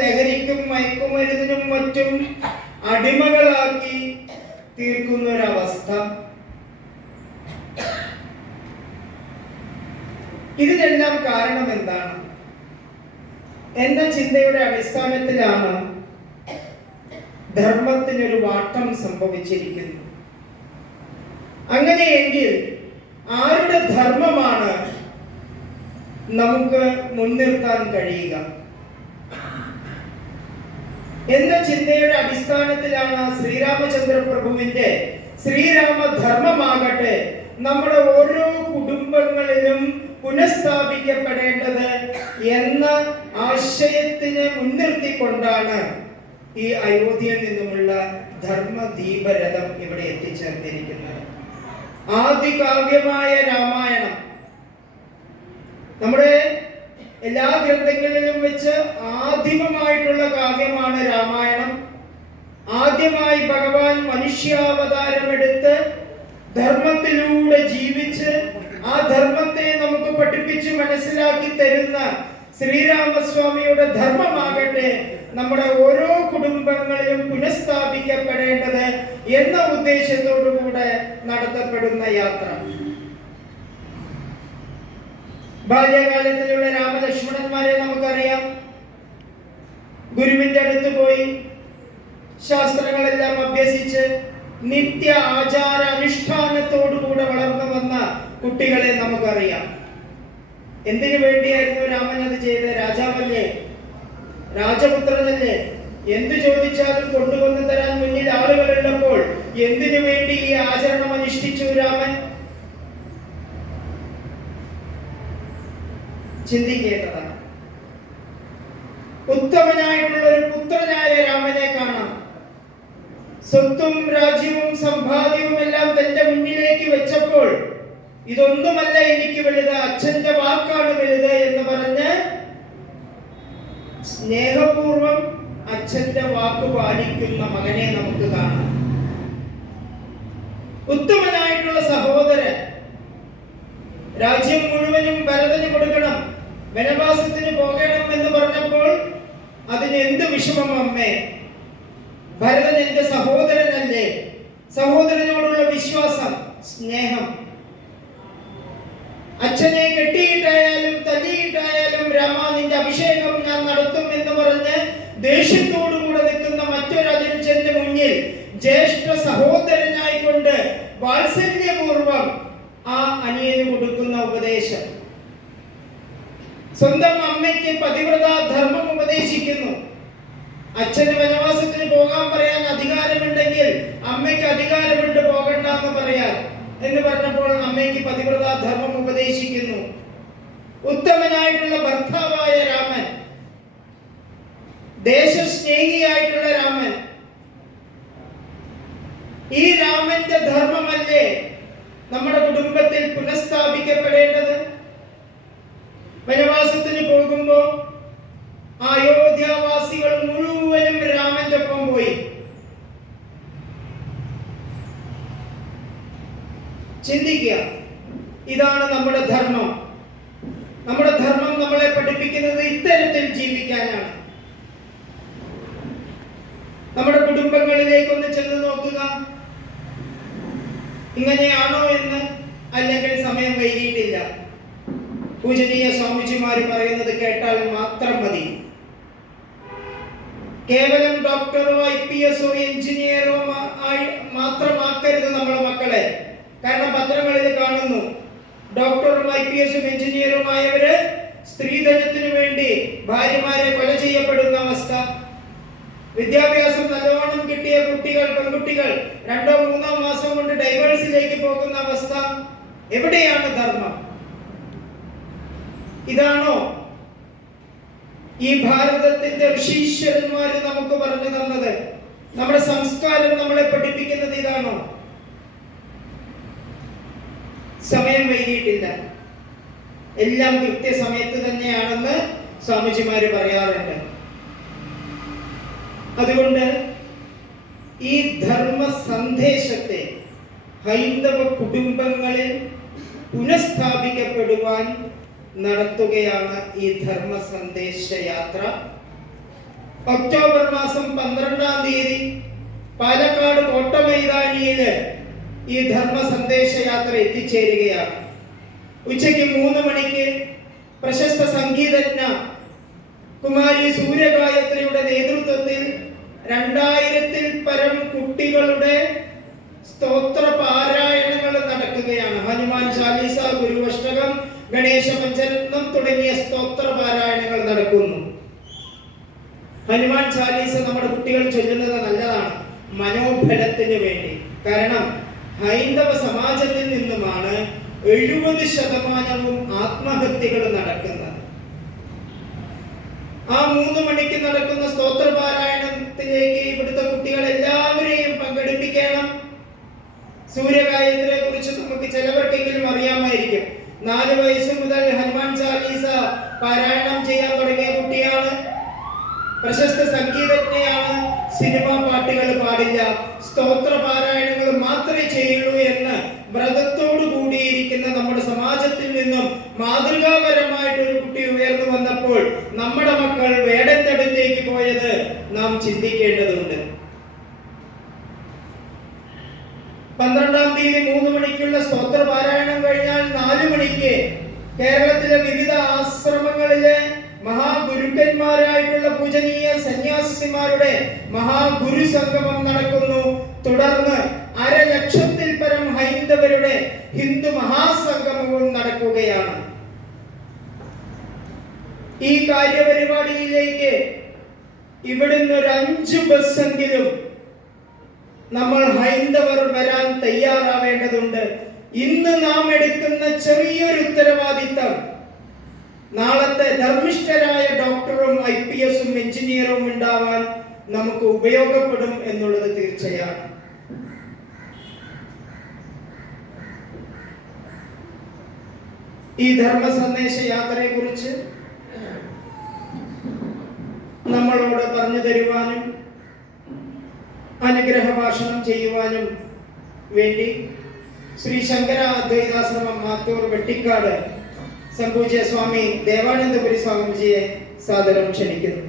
ലഹരിക്കും മയക്കുമരുന്നിനും മറ്റും അടിമകളാക്കി തീർക്കുന്ന ഒരവസ്ഥ ഇതിനെല്ലാം കാരണം എന്താണ്? എന്ന ചിന്തയുടെ അടിസ്ഥാനത്തിലാണ് ധർമ്മത്തിനൊരു വാട്ടം സംഭവിച്ചിരിക്കുന്നത്. അങ്ങനെയെങ്കിൽ ആരുടെ ധർമ്മമാണ് നമുക്ക് മുൻനിർത്താൻ കഴിയുക? എന്ന ചിന്തയുടെ അടിസ്ഥാനത്തിലാണ് ശ്രീരാമചന്ദ്ര പ്രഭുവിന്റെ ശ്രീരാമ ധർമ്മമാകട്ടെ നമ്മുടെ ഓരോ കുടുംബങ്ങളിലും പുനഃസ്ഥാപിക്കപ്പെടേണ്ടത് എന്ന ആശയത്തിനെ മുൻനിർത്തിക്കൊണ്ടാണ് ഈ അയോധ്യയിൽ നിന്നുമുള്ള ധർമ്മദീപരഥം ഇവിടെ എത്തിച്ചേർന്നിരിക്കുന്നത്. ആദികാവ്യമായ രാമായണം. നമ്മുടെ എല്ലാ ഗ്രന്ഥങ്ങളിലും വെച്ച് ആദിമമായിട്ടുള്ള കാവ്യമാണ് രാമായണം. ആദ്യമായി ഭഗവാൻ മനുഷ്യാവതാരം എടുത്ത് ധർമ്മത്തിലൂടെ ജീവിച്ച് ആ ധർമ്മത്തെ നമുക്ക് പഠിപ്പിച്ച് മനസ്സിലാക്കി തരുന്ന ശ്രീരാമസ്വാമിയുടെ ധർമ്മമാകട്ടെ നമ്മുടെ ഓരോ കുടുംബങ്ങളിലും പുനഃസ്ഥാപിക്കപ്പെടേണ്ടത് എന്ന ഉദ്ദേശത്തോടു കൂടെ നടത്തപ്പെടുന്ന യാത്ര. ബാല്യകാലത്തിലുള്ള രാമലക്ഷ്മണന്മാരെ നമുക്കറിയാം. ഗുരുവിന്റെ അടുത്ത് പോയി ശാസ്ത്രങ്ങളെല്ലാം അഭ്യസിച്ച് നിത്യ ആചാര അനുഷ്ഠാനത്തോടുകൂടെ വളർന്നു വന്ന കുട്ടികളെ നമുക്കറിയാം. എന്തിനു വേണ്ടിയായിരുന്നു രാമൻ അത് ചെയ്ത് രാജാവല്ലേ? രാജപുത്രനല്ലേ? എന്ത് ചോദിച്ചാലും കൊണ്ടുവന്നു തരാൻ മുന്നിൽ ആളുകളുള്ളപ്പോൾ എന്തിനു വേണ്ടി ഈ ആചരണം അനുഷ്ഠിച്ചു രാമൻ? ചിന്തിക്കേണ്ടതാണ്. ഉത്തമനായിട്ടുള്ള ഒരു പുത്രനായ രാമനെ കാണാം സ്വത്തും രാജ്യവും സമ്പാദ്യവും എല്ലാം തന്റെ മുന്നിലേക്ക് വെച്ചപ്പോൾ ഇതൊന്നുമല്ല എനിക്ക് വലുത് അച്ഛന്റെ വാക്കാണ് വലുത് എന്ന് പറഞ്ഞ് സ്നേഹപൂർവം അച്ഛന്റെ വാക്ക് പാലിക്കുന്ന മകനെ നമുക്ക് കാണാം. ഉത്തമനായിട്ടുള്ള സഹോദരൻ രാജ്യം മുഴുവനും ഭരതന് കൊടുക്കണം. വനവാസത്തിന് പോകണം എന്ന് പറഞ്ഞപ്പോൾ അതിന് എന്ത് വിഷമം അമ്മേ? ഭരതൻ എന്റെ സഹോദരനല്ലേ? സഹോദരനോടുള്ള വിശ്വാസം സ്നേഹം. അച്ഛനെ കെട്ടിയിട്ടായാലും തല്ലിയിട്ടായാലും രാമ നിന്റെ അഭിഷേകം ഞാൻ നടത്തും എന്ന് പറഞ്ഞ് ദേഷ്യത്തോടുകൂടെ നിൽക്കുന്ന മറ്റൊരു മുന്നിൽ ജ്യേഷ്ഠ സഹോദരനായിക്കൊണ്ട് വാത്സല്യപൂർവം ആ അനിയന് കൊടുക്കുന്ന ഉപദേശം. സ്വന്തം അമ്മയ്ക്ക് പതിവ്രത ധർമ്മം ഉപദേശിക്കുന്നു. അച്ഛന് വനവാസത്തിന് പോകാൻ പറയാൻ അധികാരമുണ്ടെങ്കിൽ അമ്മയ്ക്ക് അധികാരമുണ്ട് പോകണ്ട എന്ന് പറയാൻ. എന്ന് പറഞ്ഞപ്പോൾ അമ്മയ്ക്ക് പതിവ്രത ധർമ്മം ഉപദേശിക്കുന്നു. ഉത്തമനായിട്ടുള്ള ഭർത്താവായ രാമൻ ദേശസ്നേഹിയായിട്ടുള്ള രാമൻ ഈ രാമന്റെ ധർമ്മമല്ലേ നമ്മുടെ കുടുംബത്തിൽ പുനഃസ്ഥാപിക്കപ്പെടേണ്ടത്? വനവാസത്തിന് പോകുമ്പോ അയോധ്യാവാസികൾ മുഴുവനും രാമന്റെ ഒപ്പം പോയി. ചിന്തിക്കുക ഇതാണ് നമ്മുടെ ധർമ്മം. നമ്മുടെ ധർമ്മം നമ്മളെ പഠിപ്പിക്കുന്നത് ഇത്തരത്തിൽ ജീവിക്കാനാണ്. നമ്മുടെ കുടുംബങ്ങളിലേക്ക് ഒന്ന് ചെന്ന് നോക്കുക. ഇങ്ങനെയാണോ എന്ന് അല്ലെങ്കിൽ സമയം വൈകിയിട്ടില്ല പൂജനീയ സ്വാമിജിമാർ പറയുന്നത് കേട്ടാൽ മാത്രം മതി. കേവലം ഡോക്ടറോ ഐ പി എസോ എഞ്ചിനീയറോ ആയി മാത്രമാക്കരുത് നമ്മുടെ മക്കളെ. കാരണം പത്രങ്ങളിൽ കാണുന്നു. ഡോക്ടറും ഐ പി എസും എഞ്ചിനീയറുമായവര് സ്ത്രീധനത്തിനു വേണ്ടി ഭാര്യമാരെ കൊല ചെയ്യപ്പെടുന്ന അവസ്ഥ. വിദ്യാഭ്യാസം നല്ലവണ്ണം കിട്ടിയ കുട്ടികൾ പെൺകുട്ടികൾ രണ്ടോ മൂന്നോ മാസം കൊണ്ട് ഡൈവേഴ്സിലേക്ക് പോകുന്ന അവസ്ഥ. എവിടെയാണ് ധർമ്മം? ഇതാണോ? ഈ ഭാരതത്തിന്റെ ഋഷീശ്വരന്മാര് നമുക്ക് പറഞ്ഞു തന്നത്. നമ്മുടെ സംസ്കാരം നമ്മളെ പഠിപ്പിക്കുന്നത് ഇതാണോ? സമയം വൈകിയിട്ടില്ല. എല്ലാം കൃത്യസമയത്ത് തന്നെയാണെന്ന് സ്വാമിജിമാര് പറയാറുണ്ട്. അതുകൊണ്ട് ഈ ധർമ്മ സന്ദേശത്തെ ഹൈന്ദവ കുടുംബങ്ങളിൽ പുനഃസ്ഥാപിക്കപ്പെടുവാൻ നടത്തുകയാണ് ഈ ധർമ്മ സന്ദേശ യാത്ര ഒക്ടോബർ മാസം പന്ത്രണ്ടാം തീയതി പാലക്കാട് കോട്ടമൈതാനിയിൽ ഈ ധർമ്മ സന്ദേശ യാത്ര എത്തിച്ചേരുകയാണ്. ഉച്ചയ്ക്ക് മൂന്ന് മണിക്ക് പ്രശസ്ത സംഗീതജ്ഞ കുമാരി സൂര്യഗായത്രിയുടെ നേതൃത്വത്തിൽ രണ്ടായിരത്തിൽ പരം കുട്ടികളുടെ സ്തോത്ര പാരായണങ്ങൾ നടക്കുകയാണ്. ഹനുമാൻ ചാലീസ ഗുരുവഷ്ടകം ഗണേശ പഞ്ചരത്നം തുടങ്ങിയ സ്തോത്ര പാരായണങ്ങൾ നടക്കുന്നു. ഹനുമാൻ ചാലീസ നമ്മുടെ കുട്ടികൾ ചൊല്ലുന്നത് നല്ലതാണ്. മനോബലത്തിന് വേണ്ടി. കാരണം ഹൈന്ദവ സമാജത്തിൽ നിന്നുമാണ് എഴുപത് ശതമാനവും ആത്മഹത്യകൾ നടക്കുന്നത്. ആ മൂന്ന് മണിക്ക് നടക്കുന്ന സ്തോത്ര പാരായണത്തിലേക്ക് ഇവിടുത്തെ കുട്ടികൾ എല്ലാവരെയും പങ്കെടുപ്പിക്കണം. സൂര്യകായത്തിനെ കുറിച്ച് നമുക്ക് ചിലവർക്കെങ്കിലും നാല് വയസ്സ് മുതൽ ഹനുമാൻ ചാലീസ പാരായണം ചെയ്യാൻ തുടങ്ങിയ കുട്ടിയാണ്. പ്രശസ്ത സംഗീതജ്ഞയാണ്. സിനിമ പാട്ടുകൾ പാടില്ല. സ്തോത്ര പാരായണങ്ങൾ മാത്രമേ ചെയ്യുള്ളൂ എന്ന് വ്രതത്തോടു കൂടിയിരിക്കുന്ന നമ്മുടെ സമാജത്തിൽ നിന്നും മാതൃകാപരമായിട്ട് ഒരു കുട്ടി ഉയർന്നു വന്നപ്പോൾ നമ്മുടെ മക്കൾ വേടത്തടുത്തേക്ക് പോയത് നാം ചിന്തിക്കേണ്ടതുണ്ട്. പന്ത്രണ്ടാം തീയതി മൂന്ന് മണിക്കുള്ള സ്തോത്ര പാരായണം മണിക്ക് കേരളത്തിലെ വിവിധ ആശ്രമങ്ങളിലെ മഹാഗുരുക്കന്മാരായിട്ടുള്ള പൂജനീയ സന്യാസിമാരുടെ മഹാഗുരു സംഗമം നടക്കുന്നു. തുടർന്ന് അരലക്ഷത്തിൽ പരം ഹൈന്ദവരുടെ ഹിന്ദു മഹാസംഗമവും നടക്കുകയാണ്. ഈ കാര്യപരിപാടിയിലേക്ക് ഇവിടുന്ന് ഒരു അഞ്ച് ബസ്സെങ്കിലും നമ്മൾ ഹൈന്ദവർ വരാൻ തയ്യാറാവേണ്ടതുണ്ട്. ഇന്ന് നാം എടുക്കുന്ന ചെറിയൊരു ഉത്തരവാദിത്തം. നാളത്തെ ധർമ്മിഷ്ഠരായ ഡോക്ടറും ഐ പി എസും എഞ്ചിനീയറും ഉണ്ടാവാൻ നമുക്ക് ഉപയോഗപ്പെടും എന്നുള്ളത് തീർച്ചയാണ്. ഈ ധർമ്മ സന്ദേശ യാത്രയെ കുറിച്ച് നമ്മളോട് പറഞ്ഞു തരുവാനും അനുഗ്രഹ ഭാഷണം ചെയ്യുവാനും വേണ്ടി ശ്രീ ശങ്കര അദ്വൈതാശ്രമം മാത്തൂർ വെട്ടിക്കാട് സംഭവിച്ച സ്വാമി ദേവാനന്ദപുരി സ്വാമിജിയെ സാദരം ക്ഷണിക്കുന്നു.